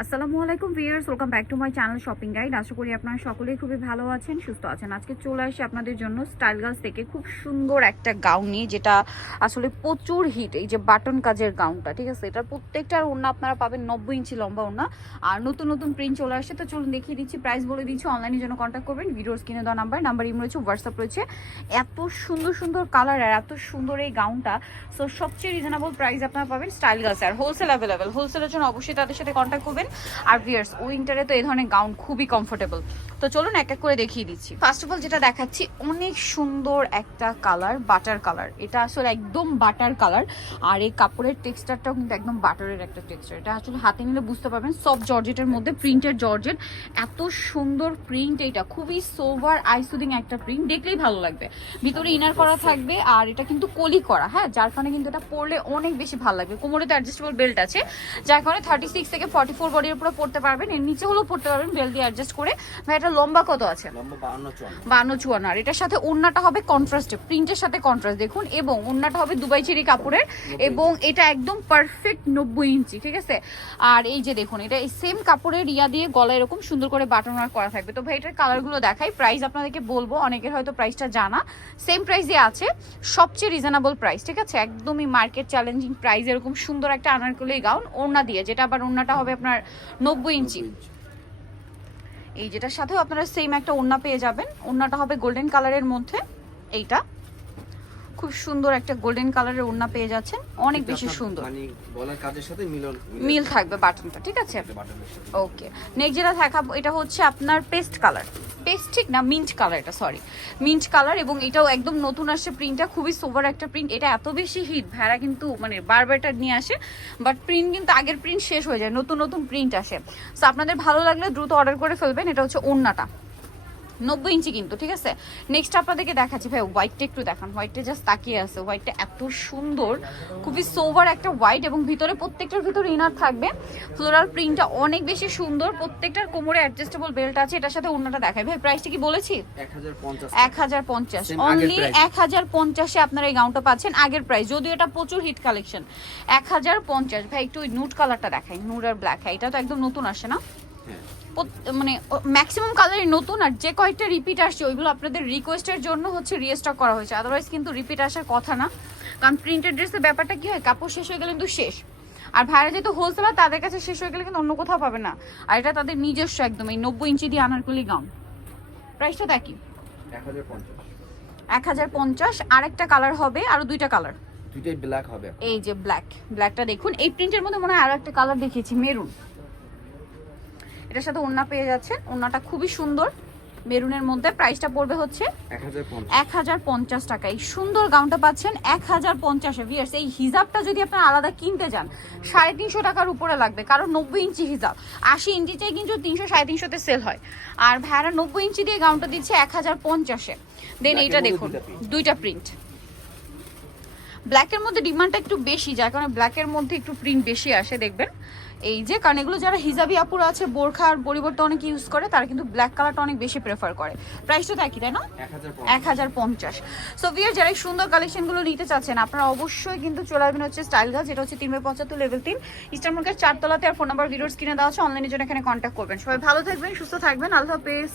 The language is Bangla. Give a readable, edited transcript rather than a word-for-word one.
আসসালামু আলাইকুম viewers, welcome back to my channel shopping guide. আশা করি আপনারা সকলেই খুবই ভালো আছেন, সুস্থ আছেন। আজকে চলে আসি আপনাদের জন্য স্টাইল গার্লস থেকে খুব সুন্দর একটা গাউন নিয়ে, যেটা আসলে প্রচুর হিট। এই যে বাটন কাজের গাউনটা, ঠিক আছে, এটার প্রত্যেকটার ওড়না আপনারা পাবেন 90 ইঞ্চি লম্বা ওড়না। আর নতুন নতুন প্রিন্ট চলে আসছে, তো চলুন দেখিয়ে দিচ্ছি, প্রাইস বলে দিচ্ছি। অনলাইনের জন্য কন্ট্যাক্ট করবেন, ভিডিওর স্ক্রিনে দেওয়া নাম্বার ইম রয়েছে, হোয়াটসঅ্যাপ রয়েছে। এত সুন্দর সুন্দর কালার আর এত সুন্দর এই গাউনটা, সো সবচেয়ে রিজনেবল প্রাইস আপনারা পাবেন স্টাইল গার্লস। আর হোলসেল অ্যাভেলেবেল, হোলসেলের জন্য অবশ্যই তাদের সাথে কন্ট্যাক্ট করবেন। আর ভিউয়ার্স, উইন্টারে তো এই ধরনের গাউন খুবই কমফোর্টেবল। তো চলুন এক এক করে দেখিয়ে দিচ্ছি। ফার্স্ট অফ অল যেটা দেখাচ্ছি, অনেক সুন্দর একটা কালার, বাটার কালার। এটা আসলে একদম বাটার কালার, আর এই কাপড়ের টেক্সচারটাও কিন্তু একদম বাটারের একটা টেক্সচার। এটা আসলে হাতে নিলে বুঝতে পারবেন, সফট জর্জেটের মধ্যে প্রিন্টের জর্জেট। এত সুন্দর প্রিন্ট, এটা খুবই সোভার আইসুদিং একটা প্রিন্ট, দেখলেই ভালো লাগবে। ভিতরে ইনার করা থাকবে, আর এটা কিন্তু কলি করা, হ্যাঁ, যার কারণে কিন্তু এটা পরলে অনেক বেশি ভালো লাগবে। কোমরে তো অ্যাডজাস্টেবল বেল্ট আছে, যার কারণে 36 থেকে 44 বডির উপরে পড়তে পারবেন, এর নিচে হলেও পড়তে পারবেন বেল্ট দিয়ে অ্যাডজাস্ট করে। ভাই এটা লম্বা কত আছে? 52-54। আর এটার সাথে ওড়নাটা হবে কন্ট্রাস্টে, প্রিন্টের সাথে কন্ট্রাস্ট দেখুন, এবং ওড়নাটা হবে দুবাই চেরি কাপড়ের, এবং এটা একদম পারফেক্ট 90 ইঞ্চি, ঠিক আছে। আর এই যে দেখুন, এটা এই সেম কাপড়ের ইয়া দিয়ে গলা এরকম সুন্দর করে বাটন ওয়ার্ক করা থাকবে। তো ভাই এটার কালারগুলো দেখাই, প্রাইস আপনাদেরকে বলবো, অনেকের হয়তো প্রাইসটা জানা। সেম প্রাইসে আছে, সবচেয়ে রিজনেবল প্রাইস, ঠিক আছে, একদমই মার্কেট চ্যালেঞ্জিং প্রাইস। এরকম সুন্দর একটা আনারকলি গাউন ওড়না দিয়ে, যেটা আবার ওড়নাটা হবে আপনার 90 ইঞ্চি। এই যেটার সাথেও আপনারা সেম একটা ওড়না পেয়ে যাবেন, ওড়নাটা হবে গোল্ডেন কালারের মধ্যে। এইটা খুব সুন্দর একটা গোল্ডেন কালারের ওড়না পেয়ে যাচ্ছেন, অনেক বেশি সুন্দর, মানে গলার কাজের সাথে মিল থাকবে বাটনটা, ঠিক আছে। ওকে, নেক্সট যেটা দেখাবো, এটা হচ্ছে আপনার পেস্ট কালার, পেস্ট ঠিক না, মিন্ট কালার, এটা সরি মিন্ট কালার, এবং এটাও একদম নতুন আসছে প্রিন্টটা, খুবই সোভার একটা প্রিন্ট। এটা এত বেশি হিট, ভেড়া কিন্তু মানে বারবার এটা নিয়ে আসে, বাট প্রিন্ট কিন্তু আগের প্রিন্ট শেষ হয়ে যায়, নতুন নতুন প্রিন্ট আসে। সো আপনাদের ভালো লাগলে দ্রুত অর্ডার করে ফেলবেন। এটা হচ্ছে ওড়নাটা 90 ইঞ্চি কিন্তু, ঠিক আছে। নেক্সট আপনাদেরকে দেখাচ্ছি, ভাই হোয়াইটটা একটু দেখান, হোয়াইটটা জাস্ট তাকিয়ে আছে, হোয়াইটটা এত সুন্দর, খুবই সোভার একটা হোয়াইট, এবং ভিতরে প্রত্যেকটার ভিতরে ইনার থাকবে। ফ্লোরাল প্রিন্টটা অনেক বেশি সুন্দর, প্রত্যেকটার কোমরে অ্যাডজাস্টেবল বেল্ট আছে। এটার সাথে ওড়নাটা দেখাই। ভাই প্রাইসটা কি বলেছি? 1050, অনলি 1050-এ আপনারা এই গাউনটা পাচ্ছেন, আগের প্রাইস, যদিও এটা প্রচুর হিট কালেকশন। 1050। ভাই একটু নুড কালারটা দেখাই, নুড আর ব্ল্যাক, হ্যাঁ এটা তো একদম নতুন আসে না, মানে ম্যাক্সিমাম কালারই নতুন, আর যে কয়েকটা রিপিট আসছে ওইগুলো আপনাদের রিকোয়েস্টের জন্য হচ্ছে রিস্টক করা হয়েছে, আদারওয়াইজ কিন্তু রিপিট আসার কথা না। কারণ প্রিন্টেড ড্রেসের ব্যাপারটা কি হয়, কাপড় শেষ হয়ে গেলে কিন্তু শেষ, আর ভাইরা যেহেতু হোলসেলার, তাদের কাছে শেষ হয়ে গেলে কিন্তু অন্য কোথাও পাবে না। আর এটা তাদের নিজস্ব একদম এই 90 ইঞ্চি দিয়ে আনারকলি গাউন। প্রাইসটা দেখি 1050। আরেকটা কালার হবে, আরো দুইটা কালার, দুইটাই ব্ল্যাক হবে। এই যে ব্ল্যাকটা দেখুন, এই প্রিন্টের মধ্যে মনে হয় আরো একটা কালার দেখিয়েছি, মেরুন। এটার সাথে ওড়না পেয়ে যাচ্ছেন, ওড়নাটা খুবই সুন্দর মেরুনের মধ্যে। প্রাইসটা পড়বে হচ্ছে 1050 টাকা। এই সুন্দর গাউনটা পাচ্ছেন 1050-এ। ভিউয়ার্স, এই হিজাবটা যদি আপনারা আলাদা কিনতে যান 350 টাকার উপরে লাগবে, কারণ 90 ইঞ্চি হিজাব, 80 ইঞ্চিটাই কিন্তু 300-350-তে সেল হয়। আর ভাইরা 90 ইঞ্চি দিয়ে গাউনটা দিচ্ছে 1050-এ। দেন এইটা দেখুন, দুইটা প্রিন্ট, ব্ল্যাকের মধ্যে ডিমান্ডটা একটু বেশি, যার কারণে ব্ল্যাকের মধ্যে একটু প্রিন্ট বেশি আসে দেখবেন। এই যে, কারণ এগুলো যারা হিজাবি আপুরা আছে, বোরখার পরিবর্তে অনেক ইউজ করে, তারা কিন্তু ব্ল্যাক কালারটা অনেক বেশি প্রেফার করে। প্রাইসটা তো একই, তাই না? 1050। সো ভিউয়ার, যারা এই সুন্দর কালেকশনগুলো নিতে চাচ্ছেন, আপনারা অবশ্যই কিন্তু চলে আসবেন হচ্ছে স্টাইল গার্লস, যেটা হচ্ছে 3/75 লেভেল 3 ইস্টার্ন মার্কেট 4 তলাতে। আর ফোন নাম্বার ভিডিওর স্ক্রিনে দেওয়া আছে, অনলাইনের জন্য এখানে কন্ট্যাক্ট করবেন। সবাই ভালো থাকবেন, সুস্থ থাকবেন, আল্লাহ হাফেজ।